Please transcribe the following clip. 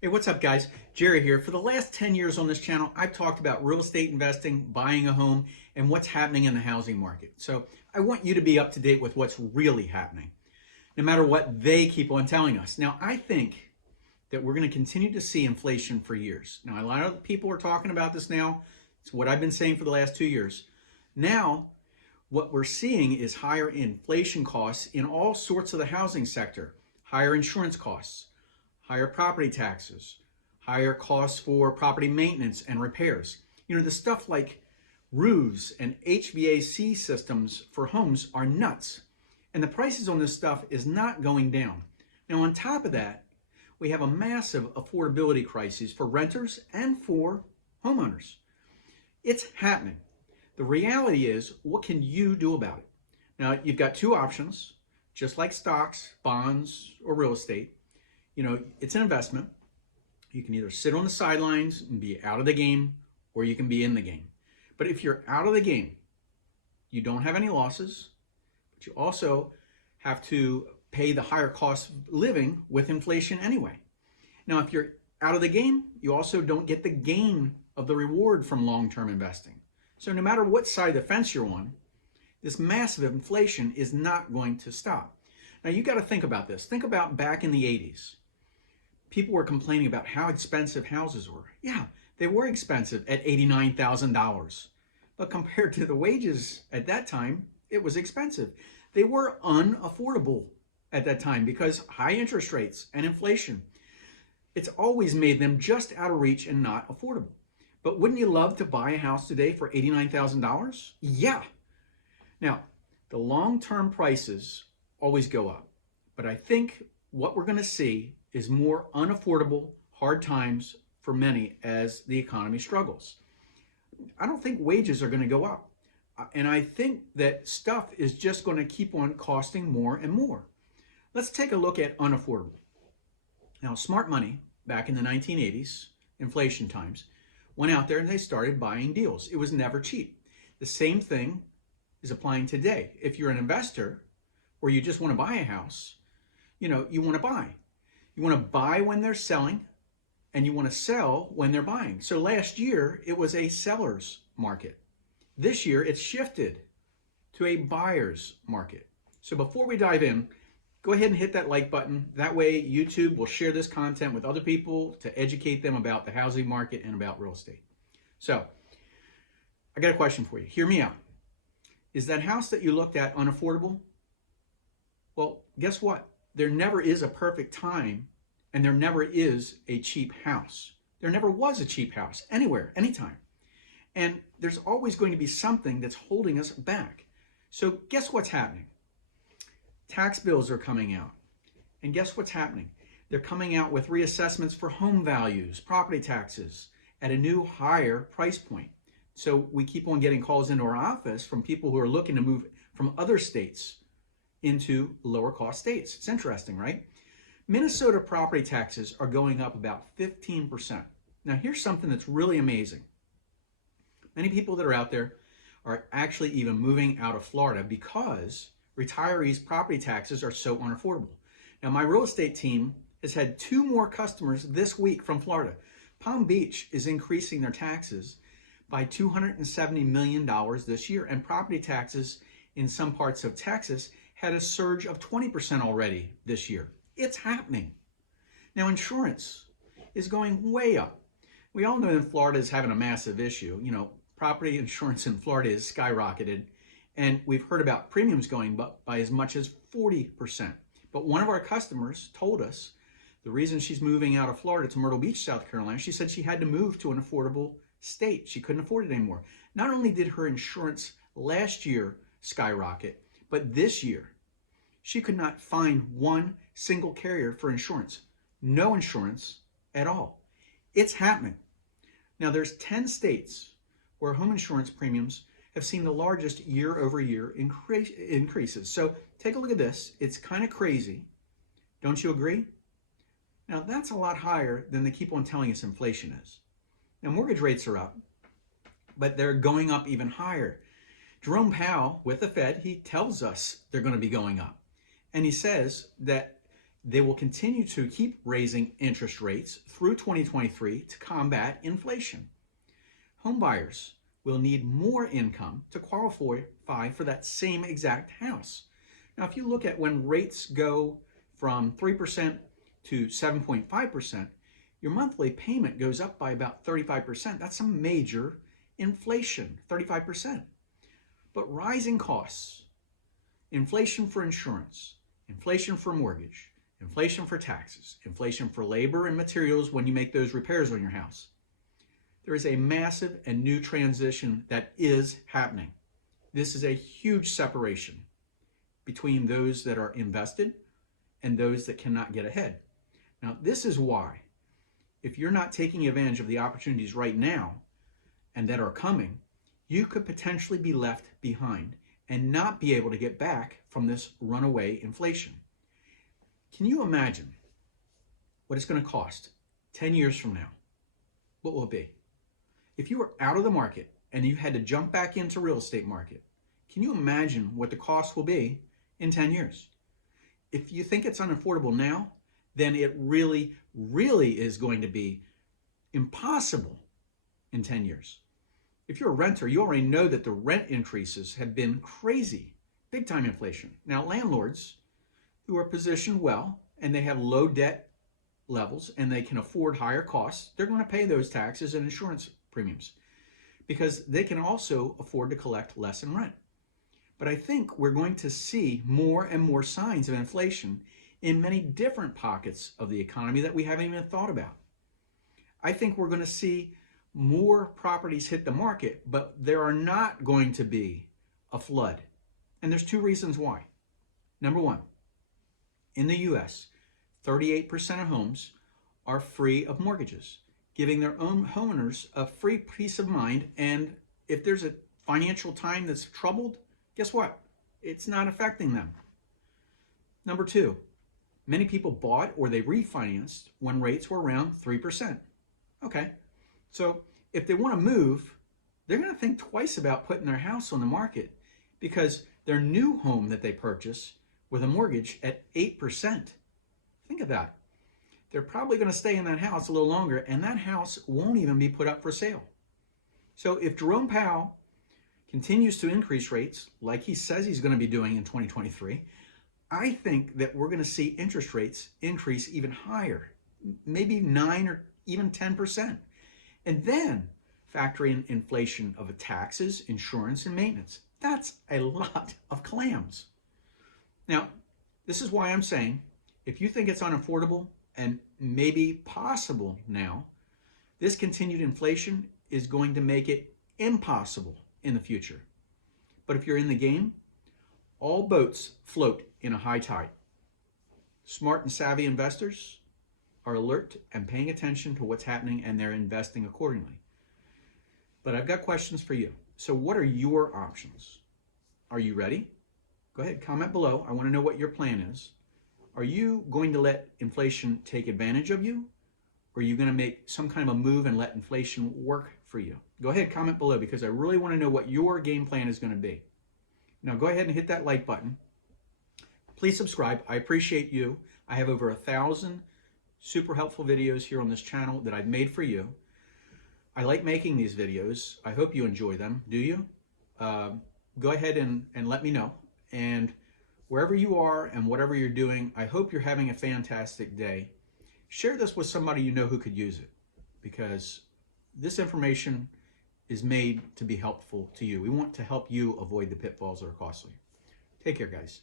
Hey, what's up, guys? Jerry here. For the last 10 years on this channel, I've talked about real estate investing, buying a home, and what's happening in the housing market. So I want you to be up to date with what's really happening, no matter what they keep on telling us. Now, I think that we're going to continue to see inflation for years. Now, a lot of people are talking about this now. It's what I've been saying for the last 2 years. Now, what we're seeing is higher inflation costs in all sorts of the housing sector, higher insurance costs, higher property taxes, higher costs for property maintenance and repairs. You know, the stuff like roofs and HVAC systems for homes are nuts. And the prices on this stuff is not going down. Now, on top of that, we have a massive affordability crisis for renters and for homeowners. It's happening. The reality is, what can you do about it? Now, you've got two options, just like stocks, bonds, or real estate. You know, it's an investment. You can either sit on the sidelines and be out of the game, or you can be in the game. But if you're out of the game, you don't have any losses, but you also have to pay the higher cost of living with inflation anyway. Now, if you're out of the game, you also don't get the gain of the reward from long-term investing. So no matter what side of the fence you're on, this massive inflation is not going to stop. Now, you got to think about this. Think about back in the 80s. People were complaining about how expensive houses were. Yeah, they were expensive at $89,000. But compared to the wages at that time, it was expensive. They were unaffordable at that time because high interest rates and inflation. It's always made them just out of reach and not affordable. But wouldn't you love to buy a house today for $89,000? Yeah. Now, the long-term prices always go up. But I think what we're going to see is more unaffordable, hard times for many as the economy struggles. I don't think wages are going to go up. And I think that stuff is just going to keep on costing more and more. Let's take a look at unaffordable. Now, smart money back in the 1980s, inflation times, went out there and they started buying deals. It was never cheap. The same thing is applying today. If you're an investor or you just want to buy a house, you want to buy. You want to buy when they're selling, and you want to sell when they're buying. So last year, it was a seller's market. This year, it's shifted to a buyer's market. So before we dive in, go ahead and hit that like button. That way, YouTube will share this content with other people to educate them about the housing market and about real estate. So I got a question for you. Hear me out. Is that house that you looked at unaffordable? Well, guess what? There never is a perfect time, and there never is a cheap house. There never was a cheap house anywhere, anytime. And there's always going to be something that's holding us back. So guess what's happening? Tax bills are coming out. And guess what's happening? They're coming out with reassessments for home values, property taxes at a new higher price point. So we keep on getting calls into our office from people who are looking to move from other states into lower cost states. It's interesting, right? Minnesota property taxes are going up about 15%. Now, here's something that's really amazing. Many people that are out there are actually even moving out of Florida because retirees' property taxes are so unaffordable. Now, my real estate team has had 2 more customers this week from Florida. Palm Beach is increasing their taxes by $270 million this year, and property taxes in some parts of Texas had a surge of 20% already this year. It's happening. Now, insurance is going way up. We all know that Florida is having a massive issue. You know, property insurance in Florida is skyrocketed, and we've heard about premiums going up by as much as 40%. But one of our customers told us the reason she's moving out of Florida to Myrtle Beach, South Carolina, she said she had to move to an affordable state. She couldn't afford it anymore. Not only did her insurance last year skyrocket, but this year, she could not find one single carrier for insurance. No insurance at all. It's happening. Now, there's 10 states where home insurance premiums have seen the largest year-over-year increases. So take a look at this. It's kind of crazy. Don't you agree? Now, that's a lot higher than they keep on telling us inflation is. Now, mortgage rates are up, but they're going up even higher. Jerome Powell with the Fed, he tells us they're going to be going up. And he says that They will continue to keep raising interest rates through 2023 to combat inflation. Home buyers will need more income to qualify for that same exact house. Now, if you look at when rates go from 3% to 7.5%, your monthly payment goes up by about 35%. That's some major inflation, 35%. But rising costs, inflation for insurance, inflation for mortgage, inflation for taxes, inflation for labor and materials when you make those repairs on your house. There is a massive and new transition that is happening. This is a huge separation between those that are invested and those that cannot get ahead. Now, this is why, if you're not taking advantage of the opportunities right now and that are coming, you could potentially be left behind and not be able to get back from this runaway inflation. Can you imagine what it's going to cost 10 years from now? What will it be? If you were out of the market and you had to jump back into real estate market, can you imagine what the cost will be in 10 years? If you think it's unaffordable now, then it really, really is going to be impossible in 10 years. If you're a renter, you already know that the rent increases have been crazy, big time inflation. Now, landlords who are positioned well and they have low debt levels and they can afford higher costs, they're going to pay those taxes and insurance premiums because they can also afford to collect less in rent. But I think we're going to see more and more signs of inflation in many different pockets of the economy that we haven't even thought about. I think we're going to see more properties hit the market, but there are not going to be a flood. And there's two reasons why. Number one, in the US, 38% of homes are free of mortgages, giving their own homeowners a free peace of mind. And if there's a financial time that's troubled, guess what? It's not affecting them. Number two, many people bought or they refinanced when rates were around 3%. Okay, so if they want to move, they're going to think twice about putting their house on the market because their new home that they purchase with a mortgage at 8%. Think of that. They're probably going to stay in that house a little longer, and that house won't even be put up for sale. So if Jerome Powell continues to increase rates like he says he's going to be doing in 2023, I think that we're going to see interest rates increase even higher, maybe 9 or even 10%. And then factor in inflation of taxes, insurance, and maintenance. That's a lot of clams. Now, this is why I'm saying, if you think it's unaffordable and maybe possible now, this continued inflation is going to make it impossible in the future. But if you're in the game, all boats float in a high tide. Smart and savvy investors are alert and paying attention to what's happening, and they're investing accordingly. But I've got questions for you. So what are your options? Are you ready? Go ahead, comment below. I want to know what your plan is. Are you going to let inflation take advantage of you? Or are you going to make some kind of a move and let inflation work for you? Go ahead, comment below, because I really want to know what your game plan is going to be. Now go ahead and hit that like button. Please subscribe. I appreciate you. I have over 1,000 super helpful videos here on this channel that I've made for you. I like making these videos. I hope you enjoy them. Do you? Go ahead and let me know. And wherever you are and whatever you're doing, I hope you're having a fantastic day. Share this with somebody you know who could use it, because this information is made to be helpful to you. We want to help you avoid the pitfalls that are costly. Take care, guys.